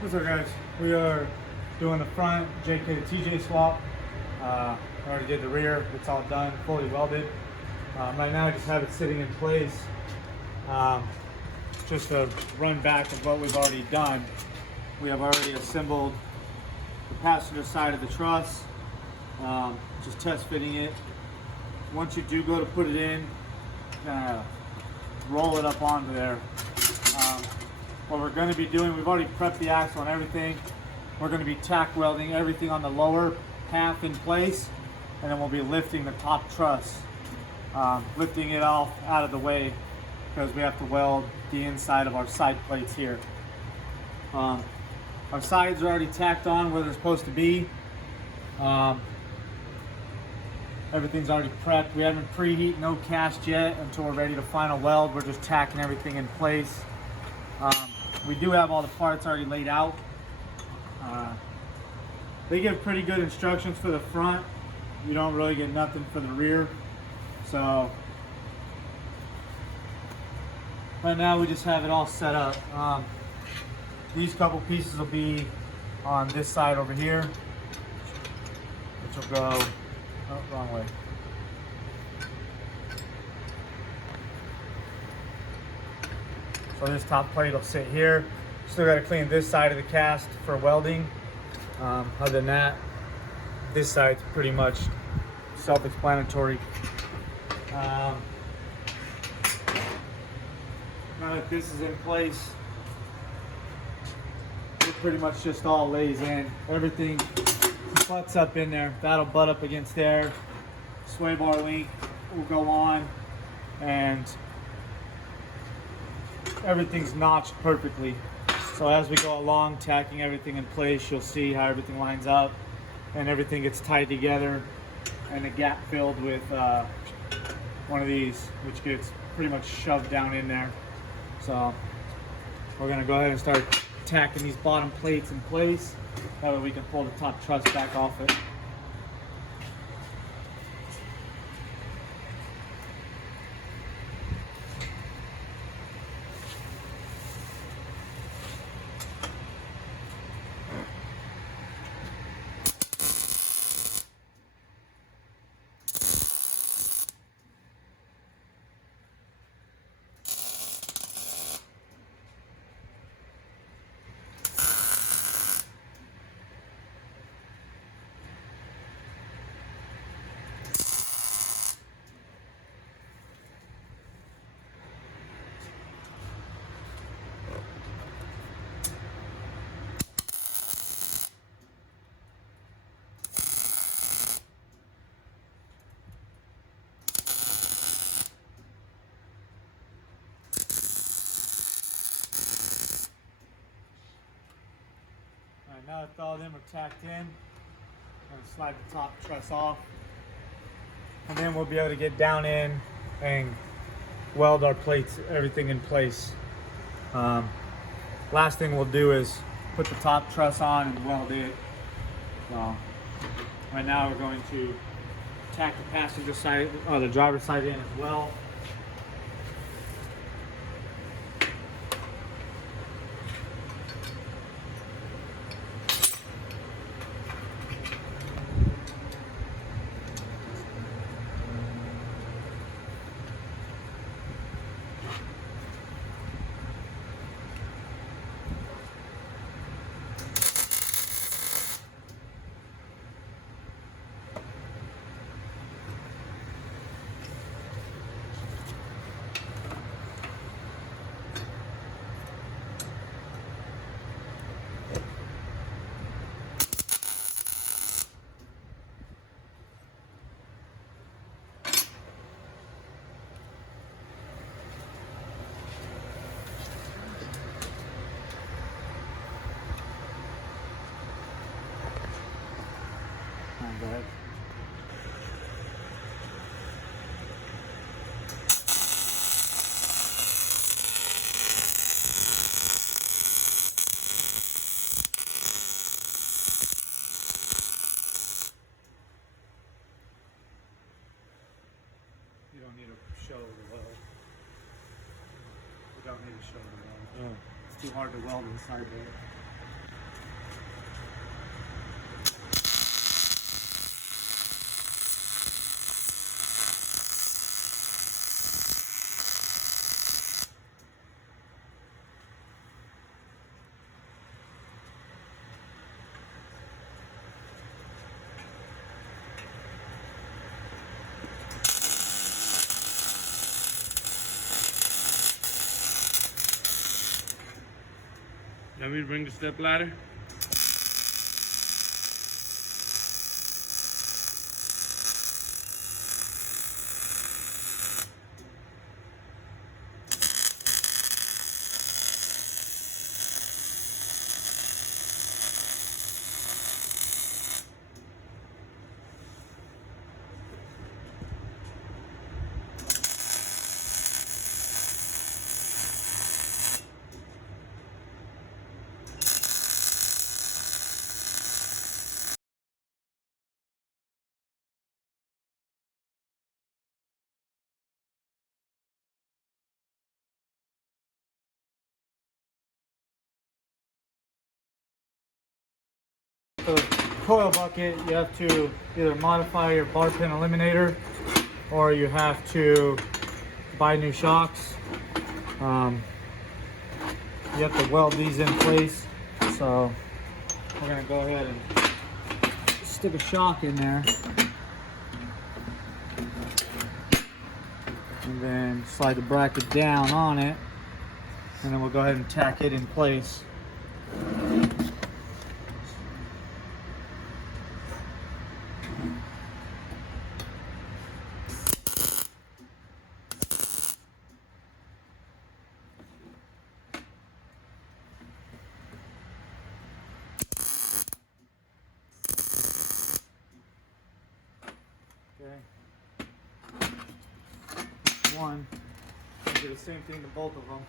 What's up, guys? We are doing the front JK2TJ swap. Already did the rear. It's all done, fully welded. Right now I just have it sitting in place. Just to run back of what we've already done. We have already assembled the passenger side of the truss. Just test fitting it. Once you do go to put it in, roll it up onto there. What we're going to be doing, we've already prepped the axle and everything. We're going to be tack welding everything on the lower half in place, and then we'll be lifting the top truss, lifting it off out of the way because we have to weld the inside of our side plates here. Our sides are already tacked on where they're supposed to be. Everything's already prepped. We haven't preheat, no cast yet until we're ready to final weld. We're just tacking everything in place. We do have all the parts already laid out. They give pretty good instructions for the front. You don't really get nothing for the rear. So right now we just have it all set up. These couple pieces will be on this side over here, which will go, oh, wrong way. So this top plate will sit here. Still got to clean this side of the cast for welding. Other than that, this side's pretty much self-explanatory. Now that this is in place, it pretty much just all lays in. Everything butts up in there. That'll butt up against there. Sway bar link will go on, and everything's notched perfectly. So as we go along, tacking everything in place, you'll see how everything lines up and everything gets tied together, and a gap filled with one of these, which gets pretty much shoved down in there. So we're gonna go ahead and start tacking these bottom plates in place. That way we can pull the top truss back off it. Alright, now that all of them are tacked in, I'm going to slide the top truss off, and then we'll be able to get down in and weld our plates, everything in place. Last thing we'll do is put the top truss on and weld it. So right now we're going to tack the passenger side, the driver's side in as well. Go ahead. You don't need to show the weld. You don't need to show the weld. Yeah. It's too hard to weld inside there. Let me bring the step ladder. For the coil bucket, you have to either modify your bar pin eliminator or you have to buy new shocks. You have to weld these in place. So we're gonna go ahead and stick a shock in there. And then slide the bracket down on it. And then we'll go ahead and tack it in place. Okay. One. I'll do the same thing to both of them.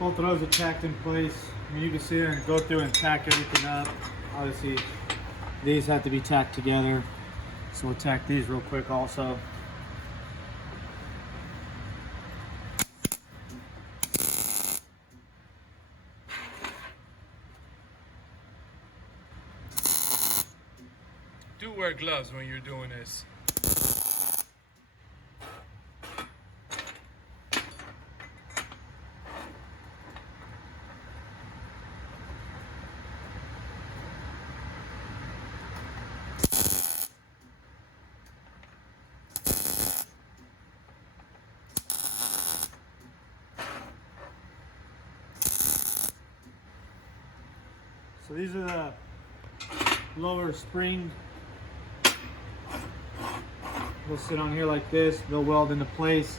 Both of those are tacked in place. I mean, you can sit there and go through and tack everything up. Obviously, these have to be tacked together. So we'll tack these real quick also. Do wear gloves when you're doing this. So these are the lower spring. They'll sit on here like this. They'll weld into place,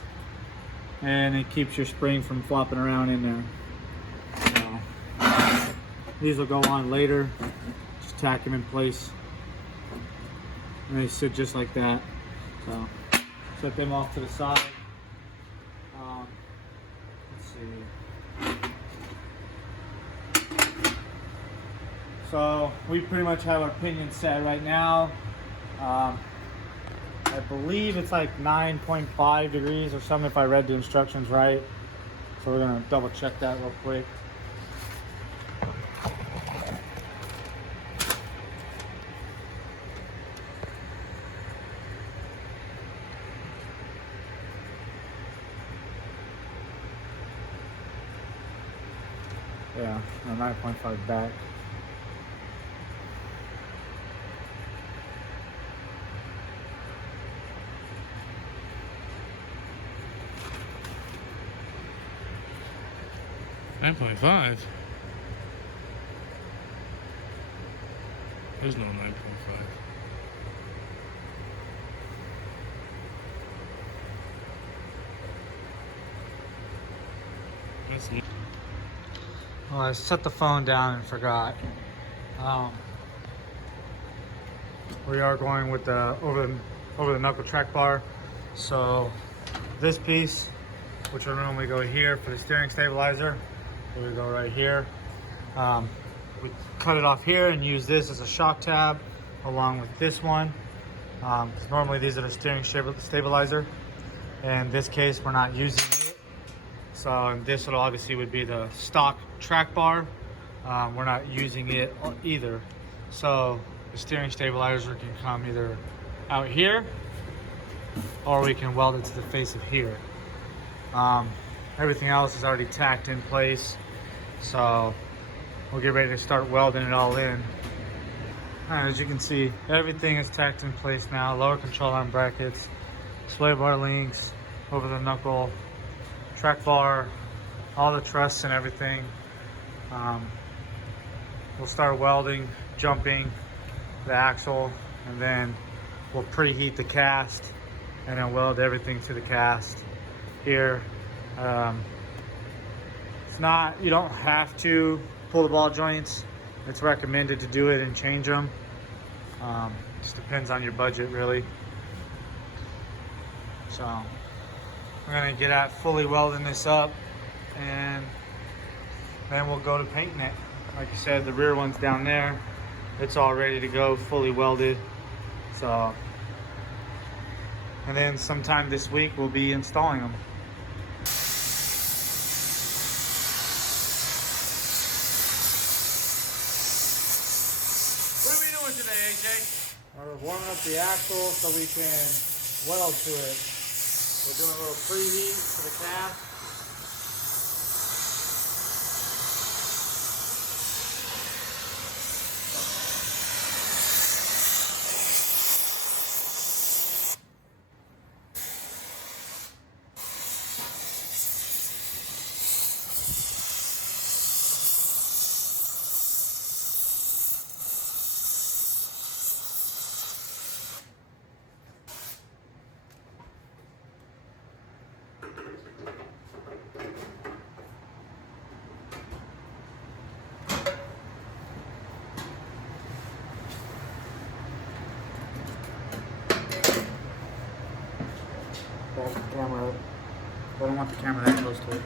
and it keeps your spring from flopping around in there. So, these will go on later. Just tack them in place, and they sit just like that. So set them off to the side. Let's see. So we pretty much have our pinion set right now. I believe it's like 9.5 degrees or something if I read the instructions right. So we're gonna double check that real quick. Yeah, 9.5 back. $9.5. There's no 9.5. That's Well, I set the phone down and forgot. We are going with the over the knuckle track bar. So this piece, which will normally go here for the steering stabilizer, it will go right here. we cut it off here and use this as a shock tab along with this one. 'Cause normally these are the steering stabilizer. In this case, we're not using it. So this will obviously would be the stock track bar. We're not using it either. So the steering stabilizer can come either out here or we can weld it to the face of here. Everything else is already tacked in place. So we'll get ready to start welding it all in. As you can see, everything is tacked in place now. Lower control arm brackets, sway bar links, over the knuckle, track bar, all the truss and everything. We'll start welding, jumping the axle, and then we'll preheat the cast and then weld everything to the cast here. It's not, you don't have to pull the ball joints. It's recommended to do it and change them. Just depends on your budget, really. So we're gonna get at fully welding this up, and then we'll go to painting it. Like I said, the rear one's down there. It's all ready to go, fully welded. So, and then sometime this week we'll be installing them. What are we doing today, AJ? We're warming up the axle so we can weld to it. We're doing a little preheat for the cast. That's the camera. I don't want the camera that close to it.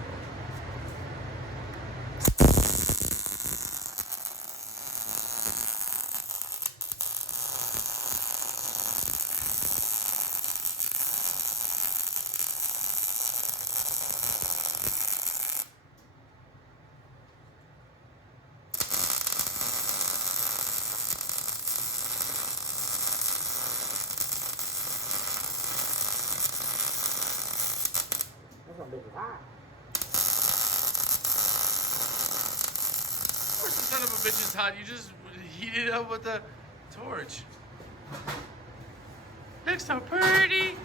Of course the son of a bitch is hot. You just heat it up with the torch. Looks so pretty.